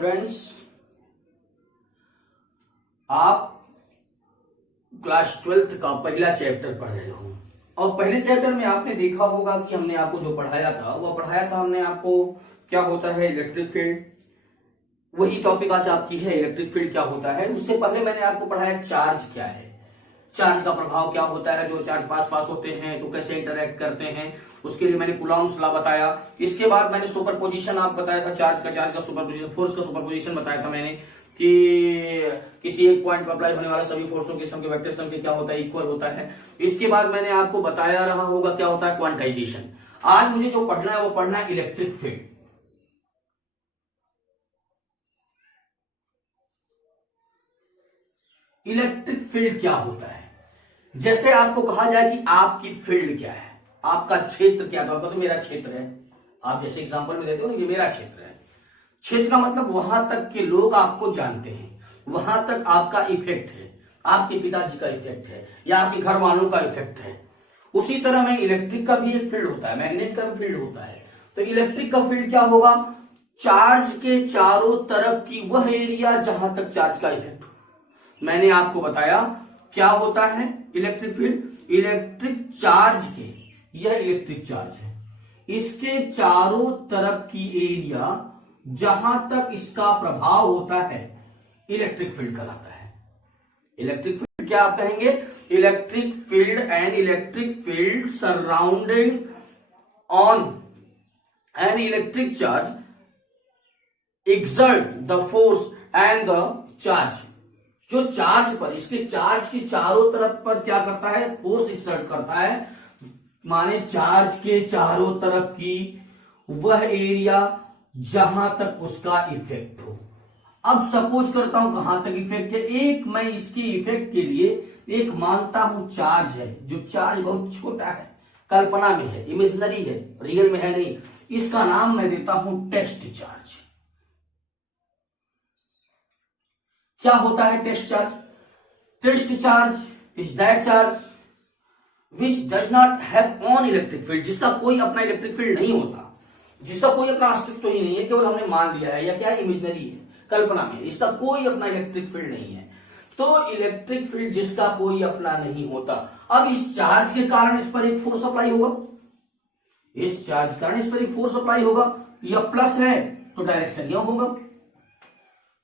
Students, आप class 12th का पहला चैप्टर पढ़ रहे हो और पहले चैप्टर में आपने देखा होगा कि हमने आपको जो पढ़ाया था हमने आपको क्या होता है इलेक्ट्रिक फील्ड। वही टॉपिक आज आपकी है, इलेक्ट्रिक फील्ड क्या होता है। उससे पहले मैंने आपको पढ़ाया चार्ज क्या है, चार्ज का प्रभाव क्या होता है, जो चार्ज पास होते हैं तो कैसे इंटरैक्ट करते हैं, उसके लिए मैंने कूलॉम्स लॉ बताया। इसके बाद मैंने सुपरपोजिशन आप बताया था, चार्ज का सुपरपोजिशन, फोर्स का सुपरपोजिशन बताया था मैंने कि किसी एक पॉइंट पर अप्लाई होने वाला सभी फोर्सों के सम के वेक्टर सम के क्या होता है, इक्वल होता है। इसके बाद मैंने आपको बताया रहा होगा क्या होता है क्वांटाइजेशन। आज मुझे जो पढ़ना है वो पढ़ना है इलेक्ट्रिक फील्ड। इलेक्ट्रिक फील्ड क्या होता है, जैसे आपको कहा जाए कि आपकी फील्ड क्या है, आपका क्षेत्र क्या है, तो मेरा क्षेत्र है। आप जैसे एग्जांपल में देते हो ना, ये मेरा क्षेत्र है। क्षेत्र का मतलब वहां तक के लोग आपको जानते हैं, वहां तक आपका इफेक्ट है, आपके पिताजी का इफेक्ट है या आपके घर वालों का इफेक्ट है। उसी तरह में इलेक्ट्रिक का भी एक फील्ड होता है, मैग्नेट का भी फील्ड होता है। तो इलेक्ट्रिक का फील्ड क्या होगा, चार्ज के चारों तरफ की वह एरिया जहां तक चार्ज का इफेक्ट हो। मैंने आपको बताया क्या होता है इलेक्ट्रिक फील्ड। इलेक्ट्रिक चार्ज के, यह इलेक्ट्रिक चार्ज है, इसके चारों तरफ की एरिया जहां तक इसका प्रभाव होता है इलेक्ट्रिक फील्ड कहलाता है। इलेक्ट्रिक फील्ड क्या आप कहेंगे, electric field and electric field surrounding on an electric charge exert the force and the charge. जो चार्ज पर, इसके चार्ज की चारों तरफ पर क्या करता है, फोर्स एक्सर्ट करता है, माने चार्ज के चारों तरफ की वह एरिया जहां तक उसका इफेक्ट हो। अब सपोज करता हूं कहां तक इफेक्ट है, एक मैं इसके इफेक्ट के लिए एक मानता हूं चार्ज है, जो चार्ज बहुत छोटा है, कल्पना में है, इमेजिनरी है, रियल में है नहीं। इसका नाम मैं देता हूं टेस्ट चार्ज। क्या होता है test charge? Test charge is that charge which does not have on electric field, जिसका कोई अपना इलेक्ट्रिक फील्ड नहीं होता, जिसका कोई अपना अस्तित्व ही नहीं है, केवल हमने मान लिया है या क्या इमेजिनरी है, कल्पना में, इसका कोई अपना इलेक्ट्रिक फील्ड नहीं है। तो इलेक्ट्रिक फील्ड जिसका कोई अपना नहीं होता, अब इस चार्ज के कारण इस पर एक फोर्स अप्लाई होगा, इस चार्ज के कारण इस पर एक फोर्स अप्लाई होगा, यह प्लस है तो डायरेक्शन यह होगा।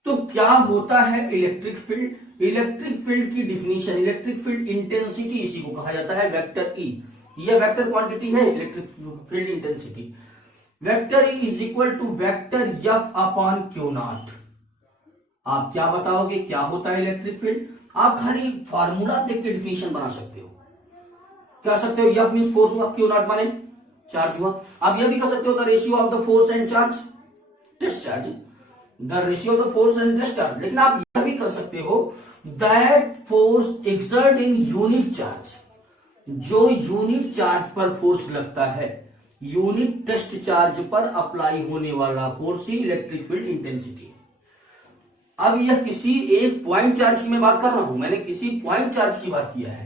तो क्या होता है इलेक्ट्रिक फील्ड? इलेक्ट्रिक फील्ड की डिफिनीशन, इलेक्ट्रिक फील्ड इंटेंसिटी इसी को कहा जाता है वेक्टर ई। यह वेक्टर क्वांटिटी है electric field intensity. Vector E is equal to vector F upon Q not. आप क्या बताओगे क्या होता है इलेक्ट्रिक फील्ड? आप खाली फार्मूला देख के डिफिनीशन बना सकते हो, क्या सकते हो, एफ मींस फोर्स हुआ, क्यू नॉट माने चार्ज हुआ। आप यह भी कर सकते हो the ratio of the force and charge, test charge, the ratio of the force and test charge. लेकिन आप यह भी कर सकते हो that force exert in unit charge, जो यूनिट चार्ज पर फोर्स लगता है, यूनिट टेस्ट चार्ज पर अप्लाई होने वाला फोर्स ही इलेक्ट्रिक फील्ड इंटेंसिटी है। अब यह किसी एक पॉइंट चार्ज की मैं बात कर रहा हूं, मैंने किसी पॉइंट चार्ज की बात किया है।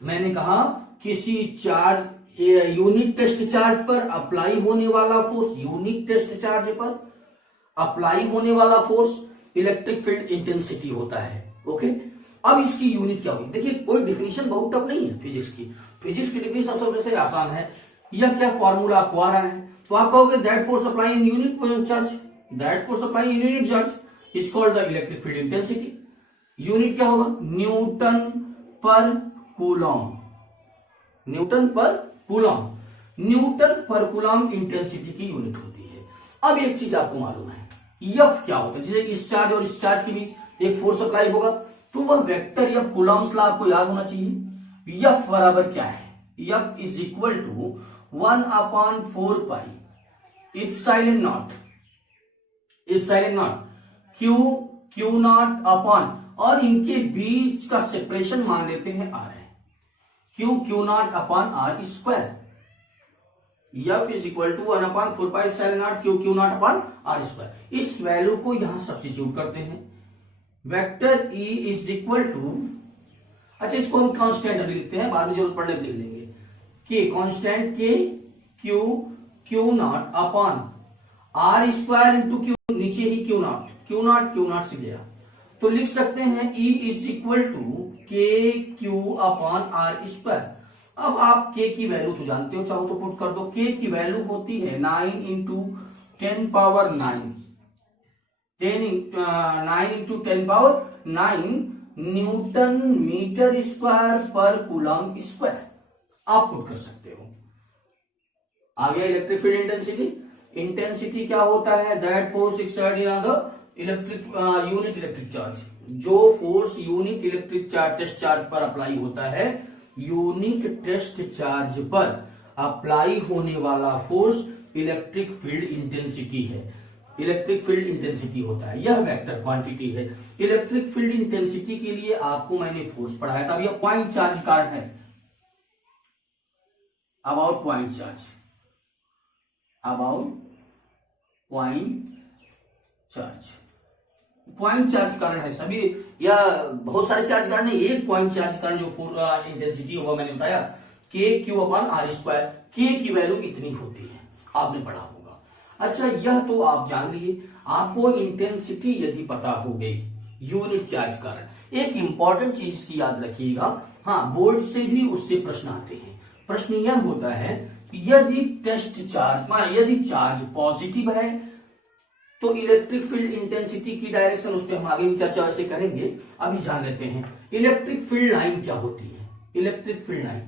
मैंने कहा किसी चार्ज, यूनिट टेस्ट चार्ज पर अप्लाई होने वाला फोर्स, यूनिट टेस्ट चार्ज पर अप्लाई होने वाला फोर्स इलेक्ट्रिक फील्ड इंटेंसिटी होता है। ओके, अब इसकी यूनिट क्या होगी? देखिए कोई डिफिनीशन बहुत टफ नहीं है फिजिक्स की, फिजिक्स की डिफिनीशन सबसे आसान है। यह क्या फॉर्मूला आपको आ रहा है, तो आप कहोगे that force apply in unit charge, that force apply in unit charge is called the electric field intensity. Unit क्या होगा, न्यूटन पर कूलॉम, न्यूटन पर कूलॉम, न्यूटन पर कूलॉम इंटेंसिटी की यूनिट होती है। अब एक चीज आपको मालूम है, एफ क्या होता है, जैसे इस चार्ज और इस चार्ज के बीच एक फोर्स अप्लाई होगा, तो वह वेक्टर एफ कूलॉम्स लॉ आपको याद होना चाहिए। एफ बराबर क्या है, F is equal to 1/4 epsilon not, epsilon not Q not upon, और इनके बीच का सेपरेशन मान लेते हैं आर है, Q not upon R square. F is equal to 1/4 epsilon not Q not upon R square. इस वैल्यू को यहां सब्स्टिट्यूट करते हैं, vector E is equal to, अच्छा इसको हम कांस्टेंट अभी लिखते हैं, बाद में जरूरत पड़ने लिख लेंगे, K constant K Q not upon R square into Q, नीचे ही क्यू नॉट से गया, तो लिख सकते हैं E is equal to K Q upon R square. अब आप के की वैल्यू तो जानते हो, चाहो तो पुट कर दो। के की वैल्यू होती है 9 into 10 power 9, 9 into 10 power 9 newton metre square पर कूलम स्क्वायर। आप पुट कर सकते हो। आ गया इलेक्ट्रिक फील्ड इंटेंसिटी। इंटेंसिटी क्या होता है? That force exerted on the electric unit electric charge. जो force unit electric charge test charge पर अप्लाई होता है, यूनिट टेस्ट चार्ज पर अप्लाई होने वाला फोर्स इलेक्ट्रिक फील्ड इंटेंसिटी है। इलेक्ट्रिक फील्ड इंटेंसिटी होता है, यह वेक्टर क्वांटिटी है। इलेक्ट्रिक फील्ड इंटेंसिटी के लिए आपको मैंने फोर्स पढ़ाया था। अब यह पॉइंट चार्ज कार्ड है, about point charge, about point charge. Point charge कारण है सभी, या बहुत सारे चार्ज कारण नहीं, एक पॉइंट चार्ज कारण जो पूरा इंटेंसिटी होगा मैंने बताया के क्यू अपॉन आर स्क्वायर। के की वैल्यू इतनी होती है, आपने पढ़ा होगा। अच्छा, यह तो आप जान लिए। आपको इंटेंसिटी यदि पता हो गई यूनिट चार्ज कारण, एक इंपॉर्टेंट चीज की याद रखिएगा। हाँ, बोर्ड से भी उससे प्रश्न आते हैं। प्रश्न यह होता है यदि टेस्ट चार्ज, यदि चार्ज पॉजिटिव है तो इलेक्ट्रिक फील्ड इंटेंसिटी की डायरेक्शन, उस पर हम आगे भी चर्चा वैसे करेंगे, अभी जान लेते हैं इलेक्ट्रिक फील्ड लाइन क्या होती है। Electric field line,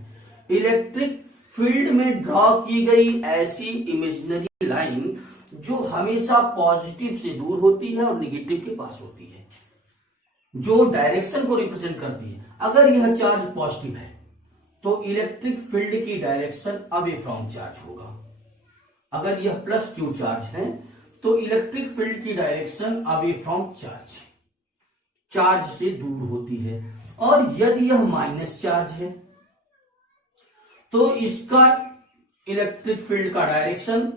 electric field में ड्रॉ की गई ऐसी इमेजिनरी लाइन जो हमेशा पॉजिटिव से दूर होती है और निगेटिव के पास होती है, जो डायरेक्शन को रिप्रेजेंट करती है। अगर यह चार्ज पॉजिटिव है तो इलेक्ट्रिक फील्ड की डायरेक्शन अवे फ्रॉम चार्ज होगा। अगर यह प्लस क्यू चार्ज है तो इलेक्ट्रिक फील्ड की direction away from charge, charge से दूर होती है। और यदि यह माइनस चार्ज है तो इसका इलेक्ट्रिक फील्ड का direction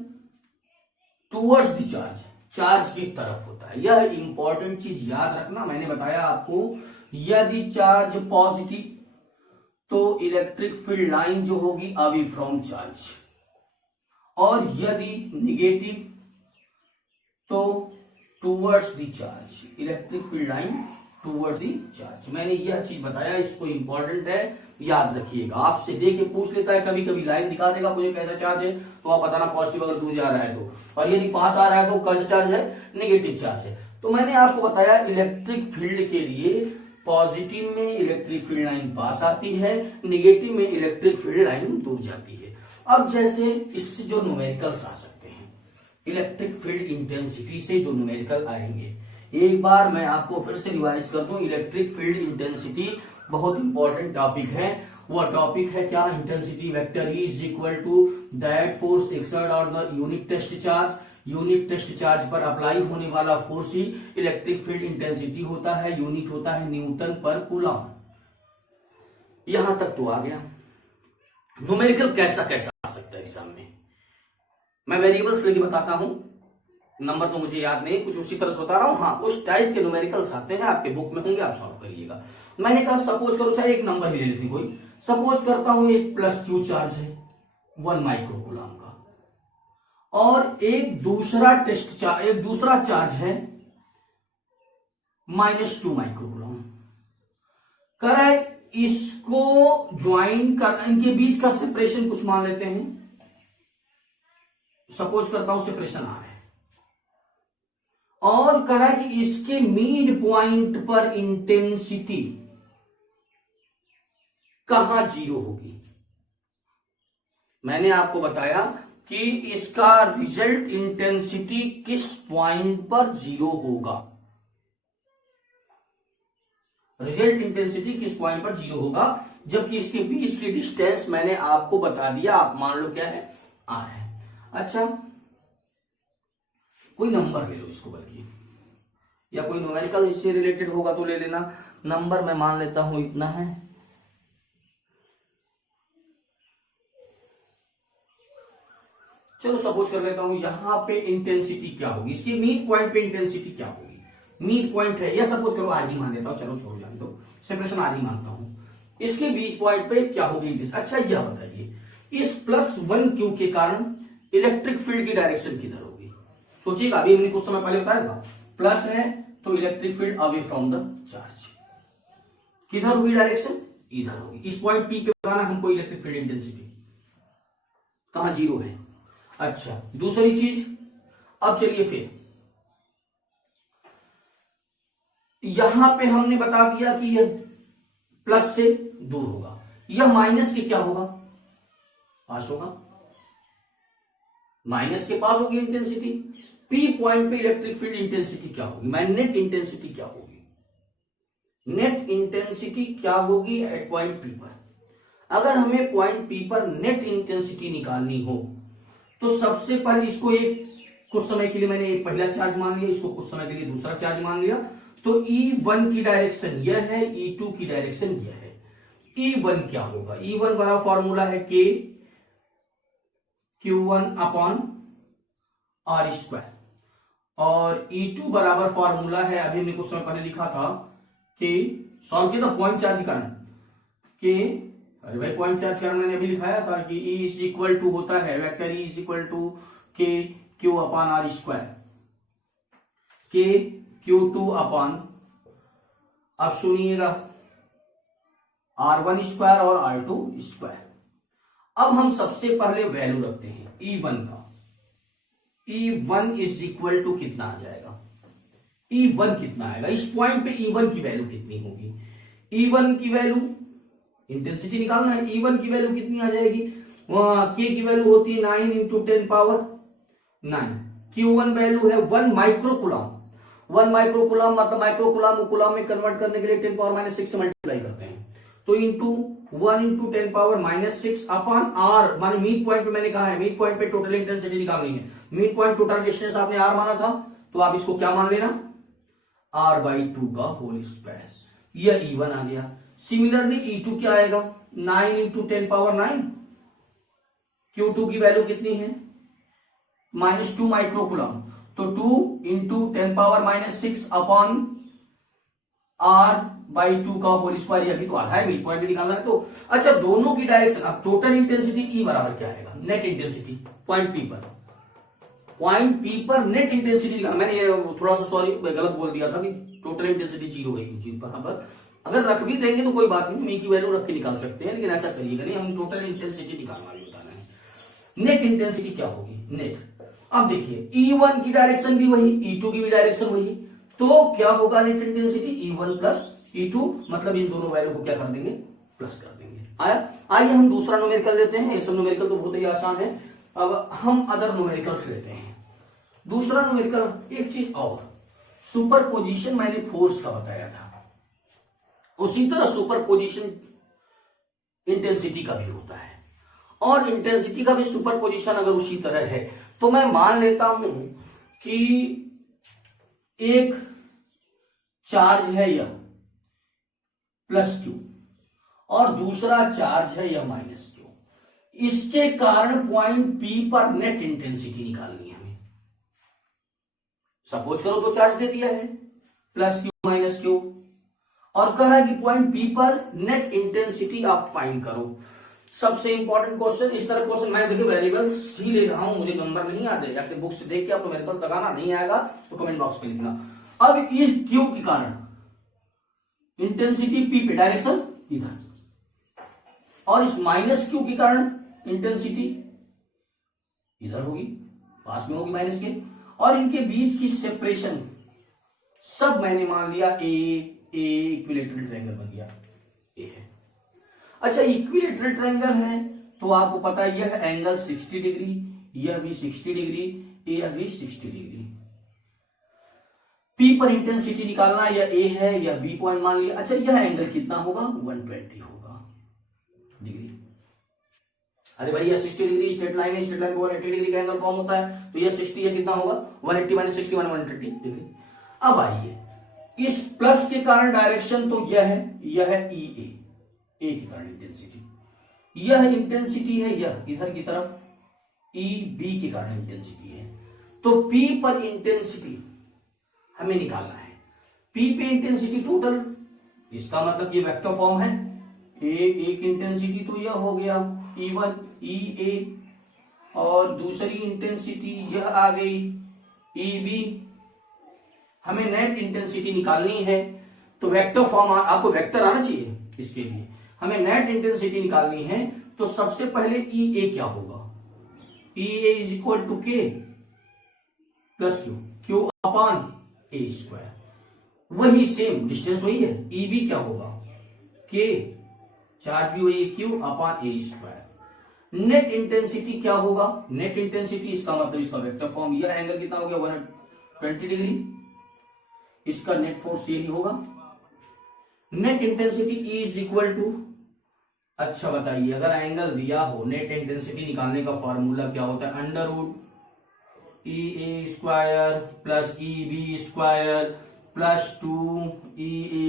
towards the charge, charge की तरफ होता है। यह इंपॉर्टेंट चीज याद रखना। मैंने बताया आपको, यदि चार्ज पॉजिटिव तो इलेक्ट्रिक फील्ड लाइन जो होगी अवे फ्रॉम चार्ज, और यदि निगेटिव तो towards the charge, electric field line towards the charge. मैंने यह चीज बताया, इसको इंपॉर्टेंट है, याद रखिएगा। आपसे देख के पूछ लेता है कभी कभी, लाइन दिखा देगा मुझे कैसा चार्ज है, तो आप बताना पॉजिटिव अगर दूर जा रहा है तो, और यदि पास आ रहा है तो कैसा चार्ज है, निगेटिव चार्ज है। तो मैंने आपको बताया इलेक्ट्रिक फील्ड के लिए पॉजिटिव में इलेक्ट्रिक फील्ड लाइन पास आती है, निगेटिव में इलेक्ट्रिक फील्ड लाइन दूर जाती है। अब जैसे इससे जो न्यूमेरिकल्स आ सकते हैं, इलेक्ट्रिक फील्ड इंटेंसिटी से जो न्यूमेरिकल आएंगे, एक बार मैं आपको फिर से रिवाइज कर दूं। इलेक्ट्रिक फील्ड इंटेंसिटी बहुत इंपॉर्टेंट टॉपिक है। वह टॉपिक है क्या? Intensity vector E is equal to that force exerted on the unit test charge. Unit test charge पर अप्लाई होने वाला फोर्स ही इलेक्ट्रिक फील्ड इंटेंसिटी होता है। यूनिट होता है न्यूटन पर कूलम। यहां तक तो आ गया। न्यूमेरिकल कैसा कैसा आ सकता है एग्जाम में, मैं वेरिएबल्स लेके बताता हूं, नंबर तो मुझे याद नहीं, कुछ उसी तरह से बता रहा हूं। हाँ, उस टाइप के न्यूमेरिकल्स आते हैं, आपके बुक में होंगे, आप सॉल्व करिएगा। मैंने कहा सपोज करो, चाहे एक नंबर ही ले लेते कोई, सपोज करता हूं एक प्लस क्यू चार्ज है 1 माइक्रो कूलम का, और एक दूसरा चार्ज है -2 माइक्रो कूलम। करा इसको ज्वाइन कर, इनके बीच का सेपरेशन कुछ मान लेते हैं, सपोज करता हूं सेपरेशन आ रहा है, और करा कि इसके मिड पॉइंट पर इंटेंसिटी कहां जीरो होगी। मैंने आपको बताया कि इसका रिजल्ट इंटेंसिटी किस पॉइंट पर जीरो होगा, रिजल्ट इंटेंसिटी किस पॉइंट पर जीरो होगा, जबकि इसके बीच की डिस्टेंस मैंने आपको बता दिया, आप मान लो क्या है, r है। अच्छा, कोई नंबर ले लो इसको, बल्कि या कोई न्यूमेरिकल इससे रिलेटेड होगा तो ले लेना। नंबर मैं मान लेता हूं इतना है, चलो सपोज कर लेता हूं यहां पे इंटेंसिटी क्या होगी, इसके मिड पॉइंट पे इंटेंसिटी क्या होगी, मिड पॉइंट है, या सपोज करो आर ही मान लेता हूं, चलो छोड़ जाने दो, सेपरेशन आर ही मानता हूं, इसके बीच पॉइंट पे क्या होगी इंटेंसिटी। अच्छा, यह बताइए इस +1 क्यू के कारण इलेक्ट्रिक फील्ड की डायरेक्शन किधर होगी, सोचिएगा, अभी हमने कुछ समय पहले बताया था, प्लस है तो electric field away from the charge, किधर होगी डायरेक्शन, इधर होगी। इस पॉइंट पी पे बताना हमको इलेक्ट्रिक फील्ड इंटेंसिटी कहां जीरो है। अच्छा दूसरी चीज, अब चलिए फिर यहां पे हमने बता दिया कि यह प्लस से दूर होगा, यह माइनस के क्या होगा, पास होगा, माइनस के पास होगी इंटेंसिटी। पी पॉइंट पे इलेक्ट्रिक फील्ड इंटेंसिटी क्या होगी, नेट इंटेंसिटी क्या होगी, नेट इंटेंसिटी क्या होगी एट पॉइंट पी पर। अगर हमें पॉइंट पी पर नेट इंटेंसिटी निकालनी हो तो सबसे पहले इसको एक कुछ समय के लिए मैंने एक पहला चार्ज मान लिया, इसको कुछ समय के लिए दूसरा चार्ज मान लिया, तो E1 की डायरेक्शन यह है, E2 की डायरेक्शन यह है। E1 क्या होगा, E1 बड़ा फॉर्मूला है K Q1 upon R square, और E2 बराबर फॉर्मूला है, अभी हमने कुछ समय पहले लिखा था कि सॉल्व किया था पॉइंट चार्ज कारण के, अरे भाई पॉइंट चार्ज कारण मैंने अभी लिखाया था कि E इज इक्वल टू होता है vector E is equal to K Q upon R square, K Q2 upon, अब सुनिएगा R1 स्क्वायर और R2 स्क्वायर। अब हम सबसे पहले वैल्यू रखते हैं E1 का, E1 इज इक्वल टू कितना आ जाएगा, E1 कितना आएगा, इस पॉइंट पे E1 की वैल्यू कितनी होगी, E1 की वैल्यू इंटेंसिटी निकालना है, E1 की वैल्यू कितनी आ जाएगी, वहां K की वैल्यू होती है 9 इंटू 10 पावर 9, Q1 वैल्यू है 1 माइक्रोकुलम, 1 माइक्रोकुलम मतलब माइक्रोकुलम को कुलम में कन्वर्ट करने के लिए 10 पावर माइनस 6 से मल्टीप्लाई करते हैं, तो into 1 into 10 power minus 6 upon R, माने मीड पॉइंट पे मैंने कहा है, मीड पॉइंट पे टोटल इंटेंसिटी निकालनी है, मीड पॉइंट टोटल डिस्टेंस आपने आर माना था, तो आप इसको क्या मान लेना, R/2 का होल स्क्वायर, यह E1 आ गया। सिमिलरली E2 क्या आएगा, 9 इंटू 10 पावर 9, Q2 की वैल्यू कितनी है -2 माइक्रोकुलम, तो 2 इंटू 10 पावर -6 अपॉन R/2 का होल स्क्वायर, यह भी तो आधा है, मिड पॉइंट भी निकालना है तो। अच्छा दोनों की डायरेक्शन, अब टोटल इंटेंसिटी E बराबर क्या आएगा, नेट इंटेंसिटी पॉइंट पी पर, पॉइंट पी पर नेट इंटेंसिटी, मैंने ये थोड़ा सा सॉरी गलत बोल दिया था कि टोटल इंटेंसिटी जीरो है पर, अगर रख भी देंगे तो कोई बात नहीं, की वैल्यू रख के निकाल सकते हैं, लेकिन ऐसा करिएगा नहीं, हम टोटल इंटेंसिटी निकालना भी बताना है। नेट इंटेंसिटी क्या होगी, नेट, अब देखिए E1 की डायरेक्शन भी वही, E2 की भी डायरेक्शन वही, तो क्या होगा net intensity E1 plus E2, मतलब इन दोनों वैल्यू को क्या कर देंगे, प्लस कर देंगे। आया, आइए हम दूसरा न्यूमेरिकल लेते हैं, ये सब न्यूमेरिकल तो बहुत ही आसान है, अब हम अदर न्यूमेरिकल्स लेते हैं। दूसरा न्यूमेरिकल, एक चीज और, सुपरपोजिशन मैंने फोर्स का बताया था, उसी तरह सुपरपोजिशन इंटेंसिटी का भी होता है, और इंटेंसिटी का भी सुपरपोजिशन अगर उसी तरह है तो मैं मान लेता हूं कि एक चार्ज है यह प्लस Q और दूसरा चार्ज है यह माइनस Q, इसके कारण पॉइंट P पर नेट इंटेंसिटी निकालनी है हमें। सपोज करो दो चार्ज दे दिया है प्लस Q माइनस Q, और कह रहा है कि पॉइंट P पर नेट इंटेंसिटी आप फाइंड करो। सबसे इंपॉर्टेंट क्वेश्चन, इस तरह क्वेश्चन मैं देखिए वेरिएबल्स ही ले रहा हूं, मुझे नंबर नहीं आते, या फिर बुक से देख के आपको वेरिएबल्स लगाना नहीं आएगा तो कमेंट बॉक्स में लिखना। अब इस Q के कारण इंटेंसिटी P पे डायरेक्शन इधर, और इस माइनस Q के कारण इंटेंसिटी इधर होगी, पास में होगी माइनस के, और इनके बीच की सेपरेशन सब मैंने मान लिया ए इक्विलेटरल ट्रायंगल बन गया, ए है। अच्छा इक्विलेटरल ट्रायंगल है तो आपको पता है यह एंगल 60 डिग्री, यह भी 60 डिग्री, यह भी 60 डिग्री। P पर इंटेंसिटी निकालना, यह A है, यह B पॉइंट मान लिया। अच्छा यह एंगल कितना होगा, 120 होगा डिग्री। अरे भाई यह 60 डिग्री स्ट्रेट लाइन है, स्ट्रेट लाइन पर 180 डिग्री का एंगल फॉर्म होता है, तो यह 60 यह कितना होगा 180 माइनस 60 130 डिग्री। अब आइए इस प्लस के कारण डायरेक्शन तो यह है EA, ए के कारण इंटेंसिटी, यह इंटेंसिटी है, यह इधर की तरफ EB के कारण इंटेंसिटी है, तो P पर इंटेंसिटी हमें निकालना है। P पे इंटेंसिटी टोटल, इसका मतलब ये वेक्टर फॉर्म है, एक इंटेंसिटी तो यह हो गया E1 EA, और दूसरी इंटेंसिटी यह आ गई EB, हमें नेट इंटेंसिटी निकालनी है तो वेक्टर फॉर्म आपको वेक्टर आना चाहिए इसके लिए। हमें नेट इंटेंसिटी निकालनी है तो सबसे पहले EA क्या होगा, EA is equal to K plus Q, Q upon A square, वही सेम डिस्टेंस वही है। EB क्या होगा, K, चार्ज भी वही Q upon A square. Net intensity क्या होगा, नेट इंटेंसिटी इसका मतलब इसका वेक्टर फॉर्म, यह एंगल कितना हो गया 120 डिग्री, इसका नेट फोर्स यही होगा। Net intensity E is equal to, अच्छा बताइए अगर एंगल दिया हो नेट इंटेंसिटी निकालने का फॉर्मूला क्या होता है, under root EA square plus EB square plus 2EA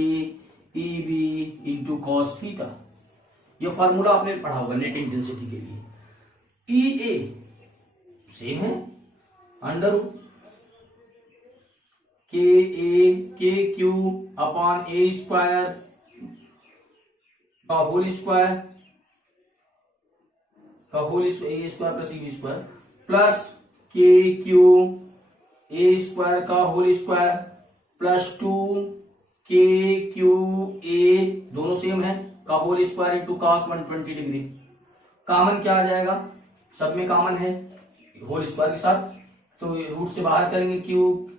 EB into cos theta. ये फॉर्मूला आपने पढ़ा होगा नेट इंटेंसिटी के लिए। EA सेम है under root K Q upon A square का whole square A square plus EB square plus K Q A square का whole square plus 2 K Q A, दोनों सेम है, का whole square into cos 120 degree. Common क्या आ जाएगा, सब में common है होल स्क्वायर के साथ, तो रूट से बाहर करेंगे क्यू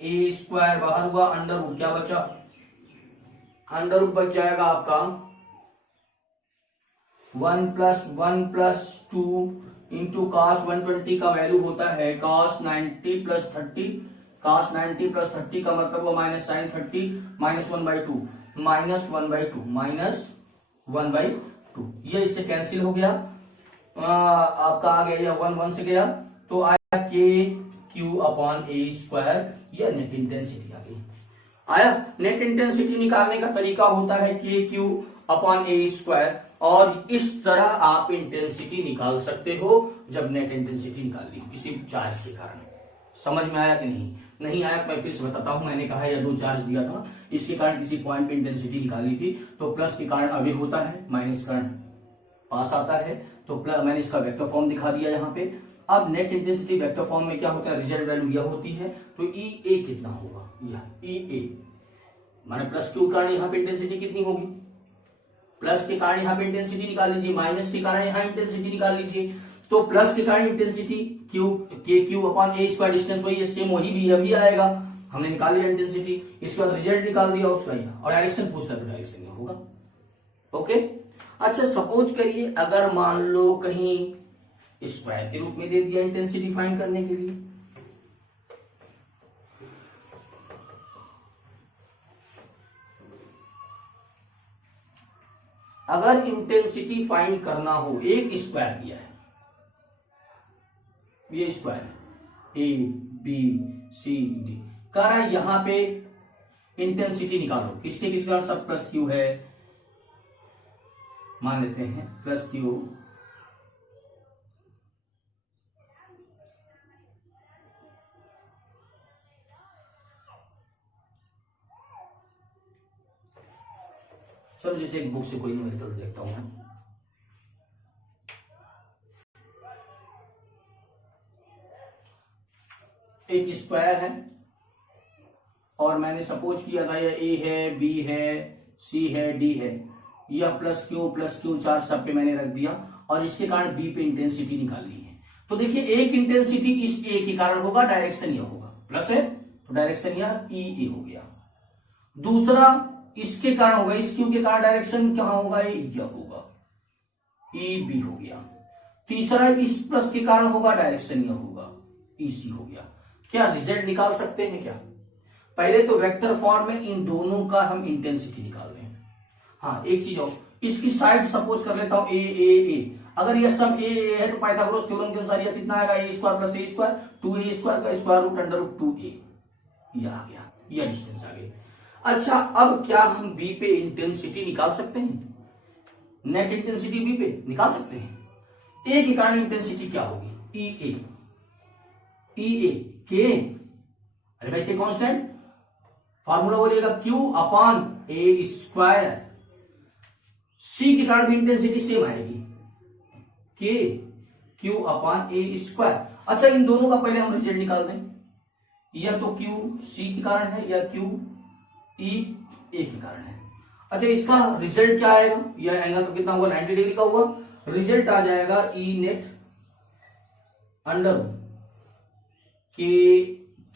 A स्क्वायर बाहर हुआ, अंडर रूट क्या बचा, अंडर रूट बच जाएगा आपका 1 प्लस 2 इंटू कॉस 120 का वैल्यू होता है कॉस 90 प्लस 30, कॉस 90 प्लस 30 का मतलब हुआ minus sine 30 minus 1/2 minus 1/2 minus 1/2, ये इससे कैंसिल हो गया, आपका आ गया 1 से गया तो आया के क्यू अपॉन A स्क्वायर, यह नेट इंटेंसिटी आ गई। आया, नेट इंटेंसिटी निकालने का तरीका होता है के क्यू अपॉन A स्क्वायर, और इस तरह आप इंटेंसिटी निकाल सकते हो जब नेट इंटेंसिटी निकाल ली किसी चार्ज के कारण। समझ में आया कि नहीं आया तो मैं फिर से बताता हूं। मैंने कहा यह 2 चार्ज दिया था, इसके कारण किसी पॉइंट पे इंटेंसिटी निकाली थी, तो प्लस के कारण अवे होता है, माइनस करंट पास आता है, तो प्लस मैंने इसका वेक्टर फॉर्म दिखा दिया यहाँ पे। अब नेट इंटेंसिटी वेक्टर फॉर्म में क्या होता है, रिजल्ट वैल्यू यह होती है, तो EA कितना होगा, यह EA माने प्लस के कारण यहाँ पे इंटेंसिटी कितनी होगी, प्लस के कारण यहाँ पे इंटेंसिटी निकाल लीजिए, माइनस के कारण यहाँ इंटेंसिटी निकाल लीजिए। तो प्लस के कारण इंटेंसिटी के Q upon A square, distance वही है सेम, वही भी अभी आएगा, हमने निकाल लिया इंटेंसिटी, इसके बाद रिजल्ट निकाल दिया उसका यह, और डायरेक्शन पूछता है तो डायरेक्शन यह होगा। ओके, अच्छा सपोज करिए अगर मान लो कहीं स्क्वायर के रूप में दे दिया इंटेंसिटी फाइंड करने के लिए, अगर इंटेंसिटी फाइंड करना हो, एक स्क्वायर दिया है, ये स्क्वायर है A B C D, कह रहा है यहां पे इंटेंसिटी निकालो, किसके किसका, सब प्लस क्यू है, मान लेते हैं प्लस क्यू, चलो जैसे एक बुक से कोई न्यूमेरिकल देखता हूं मैं, एक स्क्वायर है और मैंने सपोज किया था यह A है, B है, C है, D है, यह प्लस क्यू चार्ज सब पे मैंने रख दिया, और इसके कारण B पे इंटेंसिटी निकालनी है। तो देखिए एक इंटेंसिटी इस A के कारण होगा, डायरेक्शन यह होगा, प्लस है तो डायरेक्शन यह EA हो गया। दूसरा इसके कारण होगा, इस क्यू के कारण डायरेक्शन क्या होगा, यह होगा, EB हो गया। तीसरा इस प्लस के कारण होगा, डायरेक्शन यह होगा, EC हो गया। क्या रिजल्ट निकाल सकते हैं क्या? पहले तो वेक्टर फॉर्म में इन दोनों का हम इंटेंसिटी निकाल दें। हाँ एक चीज और, इसकी साइड सपोज कर लेता हूं ए, अगर यह सब ए है तो पाइथागोरस थ्योरम के अनुसार यह कितना आएगा, A square plus A square, 2a square का square root under root 2a, यह आ गया, यह डिस्टेंस आ गई। अच्छा अब क्या हम बी पे इंटेंसिटी निकाल सकते हैं, नेट इंटेंसिटी बी पे निकाल सकते हैं। ए के कारण इंटेंसिटी क्या होगी, ई ए के, अरे भाई के कांस्टेंट, फार्मूला बोलिएगा क्यू अपॉन ए स्क्वायर। सी के कारण भी इंटेंसिटी सेम आएगी, के क्यू अपॉन ए स्क्वायर। अच्छा इन दोनों का पहले हम रिजल्ट निकाल दें, या तो क्यू सी के कारण है या क्यू ई ए के कारण है। अच्छा, इसका रिजल्ट क्या आएगा? यह एंगल तो कितना हुआ? 90 डिग्री का हुआ। रिजल्ट आ जाएगा ई नेट अंडर के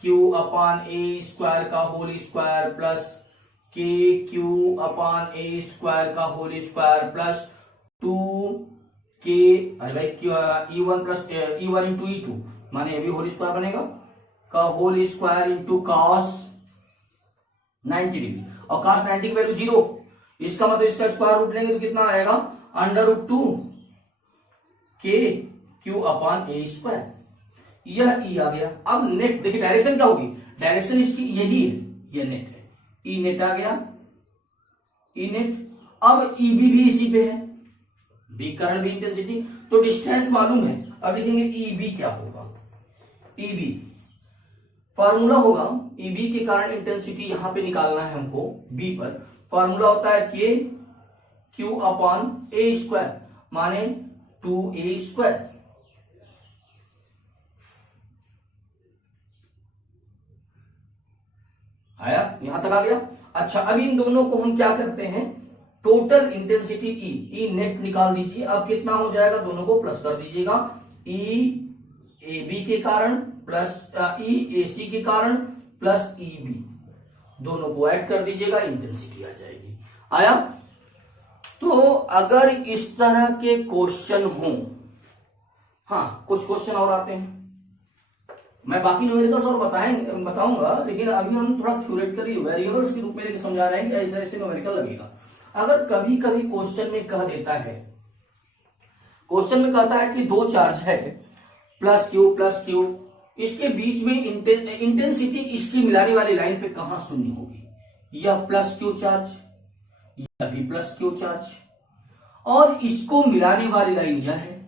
क्यू अपान ए स्क्वायर का whole square plus K Q अपान ए स्क्वायर का होल स्क्वायर प्लस 2 के, अरे भाई E1 plus E1 into E2 माने ये भी होल स्क्वायर बनेगा का whole square into cos 90 degree, और cos 90 की वैल्यू 0, इसका मतलब इसका स्क्वायर रूट लेंगे तो कितना आएगा? √2 के क्यू अपान ए स्क्वायर। यह ई आ गया। अब नेट देखिए डायरेक्शन क्या होगी? डायरेक्शन इसकी यही है, यह नेट है, ई नेट आ गया, ई नेट। अब ई भी इसी पे है, बी कारण भी इंटेंसिटी, तो डिस्टेंस मालूम है। अब लिखेंगे ई बी क्या होगा? ई बी फॉर्मूला होगा, ई बी के कारण इंटेंसिटी यहां पे निकालना है हमको बी पर। फॉर्मूला होता है के क्यू अपॉन ए स्क्वायर माने 2a स्क्वायर। आया? यहां तक आ गया। अच्छा, अब इन दोनों को हम क्या करते हैं? टोटल इंटेंसिटी ई नेट निकाल दीजिए। अब कितना हो जाएगा? दोनों को प्लस कर दीजिएगा। ई ए बी के कारण प्लस ई ए सी के कारण प्लस ई बी, दोनों को ऐड कर दीजिएगा, इंटेंसिटी आ जाएगी। आया? तो अगर इस तरह के क्वेश्चन हो, हाँ कुछ क्वेश्चन और आते हैं, मैं बाकी न्यूमेरिकल्स और बताऊंगा, लेकिन अभी हम थोड़ा थ्योरेटिकली वेरिएबल्स के रूप में लेकर समझा रहे हैं कि ऐसे ऐसे न्यूमेरिकल लगेगा। अगर कभी कभी क्वेश्चन में कह देता है, क्वेश्चन में कहता है कि दो चार्ज है प्लस क्यू, इसके बीच में इंटेंसिटी इसकी मिलाने वाली लाइन पे कहां शून्य होगी? या प्लस क्यू चार्ज या भी प्लस क्यू चार्ज, और इसको मिलाने वाली लाइन यह है,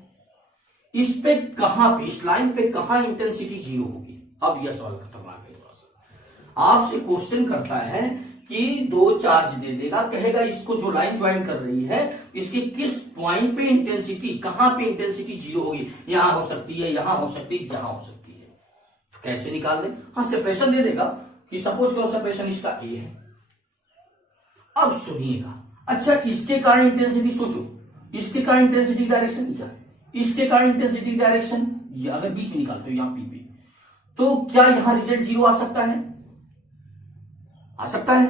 इस पे कहां पे, इस लाइन पे कहां इंटेंसिटी 0 होगी? अब यह सवाल खतरनाक है। थोड़ा सा आपसे क्वेश्चन करता है कि दो चार्ज दे देगा, कहेगा इसको जो लाइन ज्वाइन कर रही है इसकी किस पॉइंट पे इंटेंसिटी, कहां पे इंटेंसिटी 0 होगी? यहां हो सकती है, यहां हो सकती है, यहां हो सकती है। तो कैसे निकाल दें? हाँ, सेपरेशन दे देगा कि सपोज करो सेपरेशन इसका ए है। अब सुनिएगा, अच्छा इसके कारण इंटेंसिटी सोचो, इसके कारण इंटेंसिटी डायरेक्शन क्या है? इसके कारण इंटेंसिटी डायरेक्शन, ये अगर बीच में निकालते हो यहां पी पे, तो क्या यहां रिजल्ट 0 आ सकता है? आ सकता है,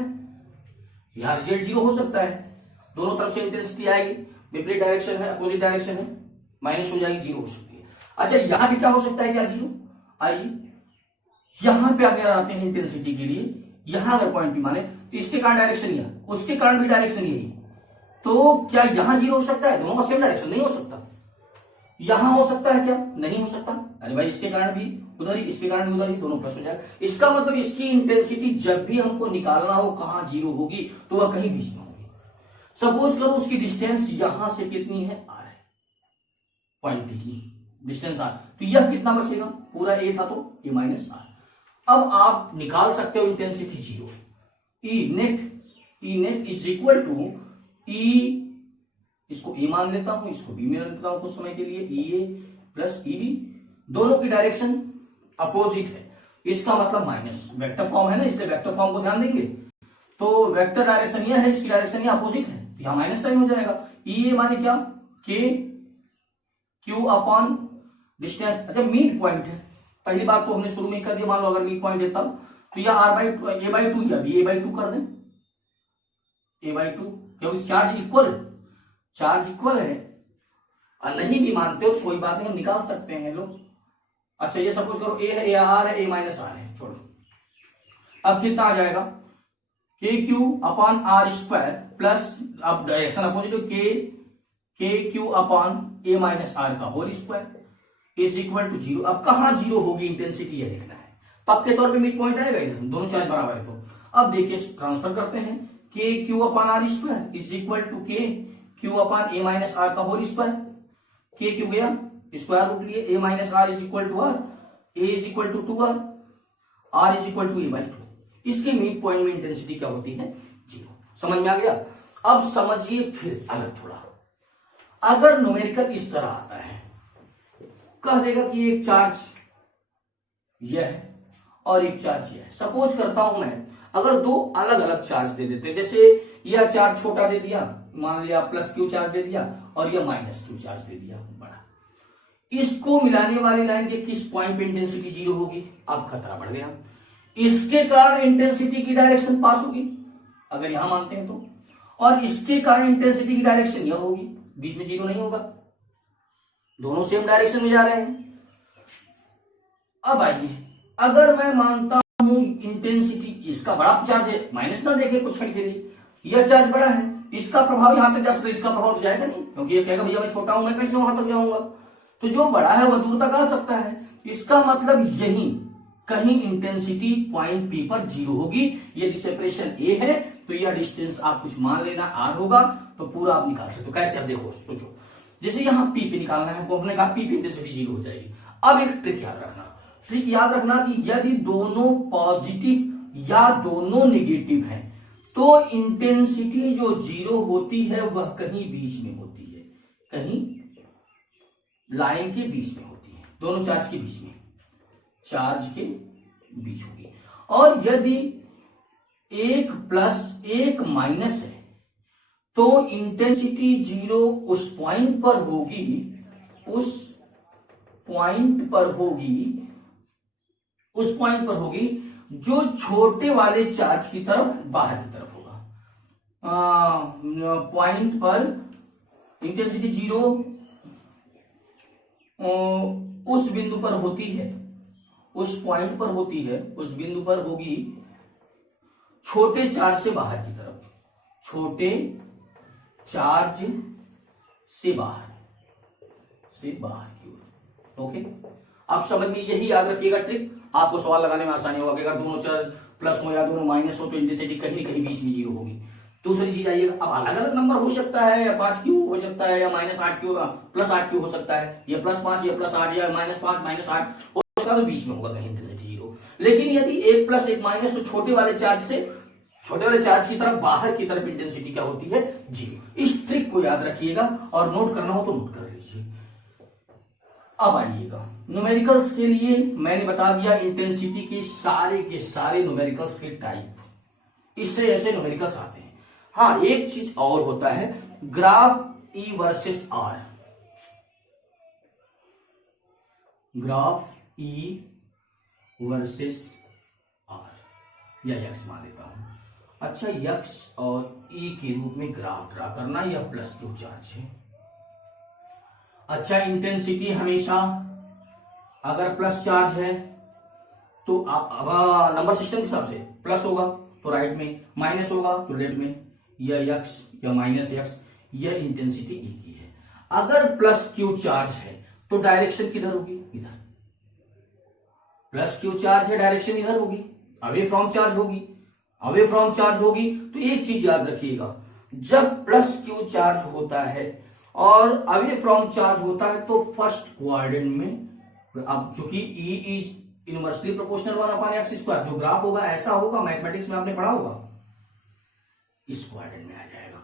यहां रिजल्ट 0 हो सकता है। दोनों तरफ से इंटेंसिटी आएगी, विपरीत डायरेक्शन है, अपोजिट डायरेक्शन है, माइनस हो जाएगी, 0 हो सकती है। अच्छा, यहां भी क्या हो सकता है? क्या 0? आइए यहां पे अगर आते हैं इंटेंसिटी के लिए, यहां अगर पॉइंट भी माने, इसके कारण डायरेक्शन यह, उसके कारण भी डायरेक्शन यही, तो क्या यहां 0 हो सकता है? दोनों का सेम डायरेक्शन नहीं हो सकता। यहां हो सकता है क्या? नहीं हो सकता। अरे भाई, इसके कारण भी उधर ही, इसके कारण भी उधर ही, दोनों प्लस हो जाएगा। इसका मतलब इसकी इंटेंसिटी जब भी हमको निकालना हो कहां 0 होगी, तो वह कहीं बीच में होगी। सपोज करो उसकी डिस्टेंस यहां से कितनी है? r है, पॉइंट पी की डिस्टेंस r, तो यह कितना बचेगा? पूरा a था तो a माइनस r। अब आप निकाल सकते हो intensity 0। E net is equal to E, इसको ए मान लेता हूं, इसको बी मान लेता हूं कुछ समय के लिए, ई ए प्लस ई बी, दोनों की डायरेक्शन अपोजिट है, इसका मतलब माइनस, वेक्टर फॉर्म है ना, इसलिए वेक्टर फॉर्म को ध्यान देंगे। तो वेक्टर डायरेक्शन यह है, इसकी डायरेक्शन यह अपोजिट है, तो यहां माइनस साइन हो जाएगा। ई ए माने क्या? के क्यू अपॉन डिस्टेंस। अच्छा, मिड पॉइंट है, पहली बात तो हमने शुरू में कर दिया, मान लो अगर मिड पॉइंट है तब, तो यह a/2 या भी a/2 कर दें, a/2, क्योंकि चार्ज इक्वल है। और नहीं भी मानते हो कोई बात नहीं, हम निकाल सकते हैं लोग। अच्छा, ये सपोज करो a है, a है, a माइनस r है, छोड़ो। अब कितना आ जाएगा? K Q upon R square plus, अब direction opposite, K Q upon a minus r का whole square is equal to 0। अब कहां 0 होगी इंटेंसिटी, यह देखना है। पक्के तौर पे मिड पॉइंट आएगा इधर, दोनों चार्ज बराबर है। तो अब देखिए ट्रांसफर करते हैं, K Q upon R square is equal to K Q upon a minus r का होल स्क्वायर। के क्यू गया, स्क्वायर रूट लिए, a minus r is equal to r, a is equal to 2r, r is equal to a/2। इसके mid point में intensity क्या होती है? 0। समझ में आ गया? अब समझिए फिर अलग थोड़ा, अगर न्यूमेरिकल इस तरह आता है, कह देगा कि एक चार्ज यह है और एक चार्ज यह है। सपोज करता हूं मैं, अगर दो अलग अलग चार्ज दे देते हैं, जैसे यह चार्ज छोटा दे दिया, मान लिया प्लस क्यू चार्ज दे दिया, और यह माइनस क्यू चार्ज दे दिया बड़ा, इसको मिलाने वाली लाइन के किस पॉइंट पे इंटेंसिटी जीरो होगी? अब खतरा बढ़ गया, इसके कारण इंटेंसिटी की डायरेक्शन पास होगी अगर यहां मानते हैं तो, और इसके कारण इंटेंसिटी की डायरेक्शन यह होगी, बीच में जीरो नहीं होगा, दोनों सेम डायरेक्शन में जा रहे हैं। अब आइए, अगर मैं मानता हूं इंटेंसिटी, इसका बड़ा चार्ज है, माइनस ना देखे कुछ क्षण के लिए, यह चार्ज बड़ा है, इसका प्रभाव यहां तक जा सकता है, इसका प्रभाव तो जाएगा नहीं, क्योंकि ये कहेगा भैया मैं छोटा हूं, मैं कैसे वहां तक जाऊंगा, तो जो बड़ा है वह दूर तक आ सकता है। इसका मतलब यही कहीं इंटेंसिटी पॉइंट पी पर जीरो होगी। यदि सेपरेशन ए है तो यह डिस्टेंस आप कुछ मान लेना आर होगा, तो पूरा आप निकाल सकते हो। कैसे? अब देखो, सोचो, जैसे यहां पी पे निकालना है, हमने कहा पी पे इंटेंसिटी जीरो हो जाएगी। अब एक ट्रिक याद रखना कि यदि दोनों पॉजिटिव या दोनों नेगेटिव हैं तो इंटेंसिटी जो जीरो होती है वह कहीं बीच में होती है, कहीं लाइन के बीच में होती है, दोनों चार्ज के बीच में, चार्ज के बीच होगी। और यदि एक प्लस एक माइनस है तो इंटेंसिटी जीरो उस पॉइंट पर होगी जो छोटे वाले चार्ज की तरफ बाहर की तरफ होगा। पॉइंट पर इंटेंसिटी जीरो उस बिंदु पर होती है, उस पॉइंट पर होती है, उस बिंदु पर होगी छोटे चार्ज से बाहर की तरफ, छोटे चार्ज से बाहर की ओर। ओके, अब समझ में यही याद रखिएगा ट्रिक, आपको सवाल लगाने में आसानी होगा कि अगर दोनों चार्ज प्लस हो या दोनों माइनस हो तो इंटेंसिटी कहीं न कहीं बीच में जीरो होगी। दूसरी चीज आइएगा, अब अलग अलग नंबर हो सकता है, या 5 क्यू हो सकता है, या -8 क्यू प्लस 8 क्यू हो सकता है, या +5 या +8 या -5 -8 हो सकता है, तो बीच में होगा कहीं इंटेंसिटी जीरो। लेकिन यदि 1 प्लस 1 माइनस, तो छोटे वाले चार्ज की तरफ बाहर की तरफ इंटेंसिटी क्या होती है? जीरो। इस ट्रिक को याद रखिएगा, और नोट करना हो तो नोट कर लीजिए। अब आइएगा न्यूमेरिकल्स के लिए, मैंने बता दिया इंटेंसिटी के सारे न्यूमेरिकल्स के टाइप, इससे ऐसे न्यूमेरिकल्स आते हैं। हाँ, एक चीज और होता है, graph E versus R, graph E versus R, या यक्स मान लेता हूं। अच्छा, यक्स और ई के रूप में ग्राफ ड्रा करना, यह प्लस क्यू चार्ज है। अच्छा, इंटेंसिटी हमेशा अगर प्लस चार्ज है तो नंबर सिस्टम के हिसाब से प्लस होगा तो राइट में, माइनस होगा तो लेफ्ट में, या यक्स या माइनस यक्स, यह इंटेंसिटी ई की है। अगर प्लस क्यू चार्ज है तो डायरेक्शन किधर होगी? इधर। प्लस क्यू चार्ज है, डायरेक्शन इधर होगी, अवे फ्रॉम चार्ज होगी। अवे फ्रॉम चार्ज होगी तो एक चीज याद रखिएगा, जब प्लस क्यू चार्ज होता है और अवे फ्रॉम चार्ज होता है तो फर्स्ट क्वाड्रेंट में, अब चूंकि E is inversely proportional 1/x², जो ग्राफ होगा ऐसा होगा, मैथमेटिक्स में आपने पढ़ा होगा, इस क्वाड्रेंट में आ जाएगा।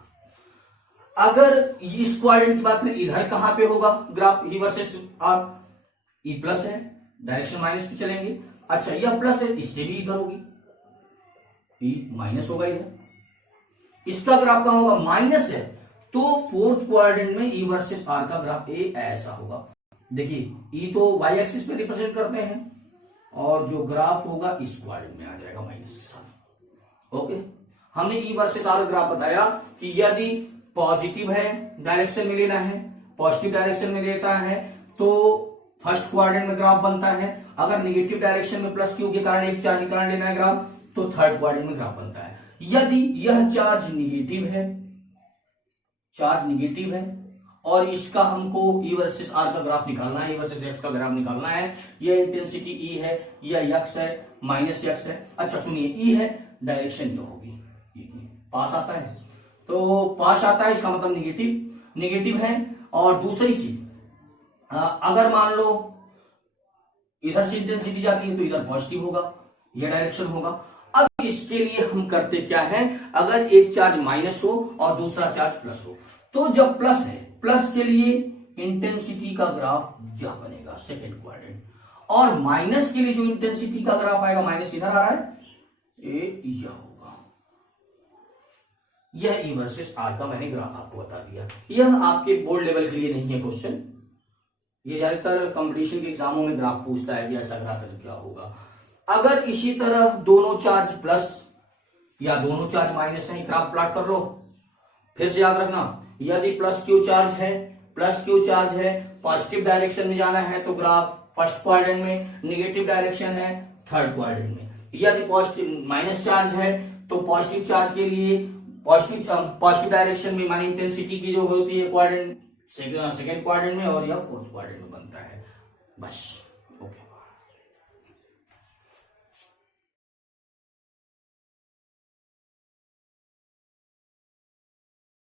अगर इस क्वाड्रेंट की बात करें, इधर कहां पे होगा graph E versus R? E plus है, डायरेक्शन माइनस पे चलेंगे। अच्छा, यह प्लस है, इससे भी इधर होगी, ई माइनस होगा इधर। इसका ग्राफ कहां होगा? माइनस है, तो फोर्थ क्वाड्रेंट में ई वर्सेस आर का ग्राफ ए ऐसा होगा। देखिए, ई तो वाई एक्सिस पे रिप्रेजेंट करते हैं, और जो ग्राफ होगा इस क्वाड्रेंट में आ जाएगा माइनस के साथ। ओके, हमने ई वर्सेस आर ग्राफ बताया कि यदि पॉजिटिव है, डायरेक्शन में लेना है, पॉजिटिव डायरेक्शन में लेता है तो फर्स्ट क्वाड्रेंट में ग्राफ बनता है। अगर नेगेटिव डायरेक्शन में प्लस क्यू के कारण एक चार्ज के कारण लेना है ग्राफ, तो थर्ड क्वाड्रेंट में ग्राफ बनता है। यदि यह चार्ज निगेटिव है और इसका हमको ई वर्सेस आर का ग्राफ निकालना है, ई वर्सेस एक्स का ग्राफ निकालना है, यह इंटेंसिटी ई है, यह यक्स है, माइनस यक्स है। अच्छा सुनिए, ई है, डायरेक्शन ये होगी, पास आता है, तो पास आता है, इसका मतलब निगेटिव है। और दूसरी चीज, अगर मान लो इधर से इंटेंसिटी जाती है तो इधर पॉजिटिव होगा, यह डायरेक्शन होगा। अब इसके लिए हम करते क्या है, अगर एक चार्ज माइनस हो और दूसरा चार्ज प्लस हो, तो जब प्लस है, प्लस के लिए इंटेंसिटी का ग्राफ यह बनेगा, सेकेंड क्वाड्रेंट। और माइनस के लिए जो इंटेंसिटी का ग्राफ आएगा, माइनस इधर आ रहा है, यह होगा। यह ई वर्सेस आर का मैंने ग्राफ आपको बता दिया। यह आपके बोर्ड लेवल के लिए नहीं है क्वेश्चन, ये ज्यादातर कंपटीशन के एग्जामों में ग्राफ पूछता है कि ऐसा ग्राफ है तो क्या होगा। अगर इसी तरह दोनों चार्ज प्लस या दोनों चार्ज माइनस है, ग्राफ प्लॉट कर लो। फिर से याद रखना, यदि प्लस क्यू चार्ज है, पॉजिटिव डायरेक्शन में जाना है तो ग्राफ फर्स्ट क्वाड्रेंट में, नेगेटिव डायरेक्शन है थर्ड क्वाड्रेंट में। यदि पॉजिटिव माइनस चार्ज है तो पॉजिटिव चार्ज के लिए पॉजिटिव डायरेक्शन में मानी इंटेंसिटी की जो होती है क्वाड्रेंट सेकंड क्वाड्रेंट में, और यह फोर्थ क्वाड्रेंट में बनता है। बस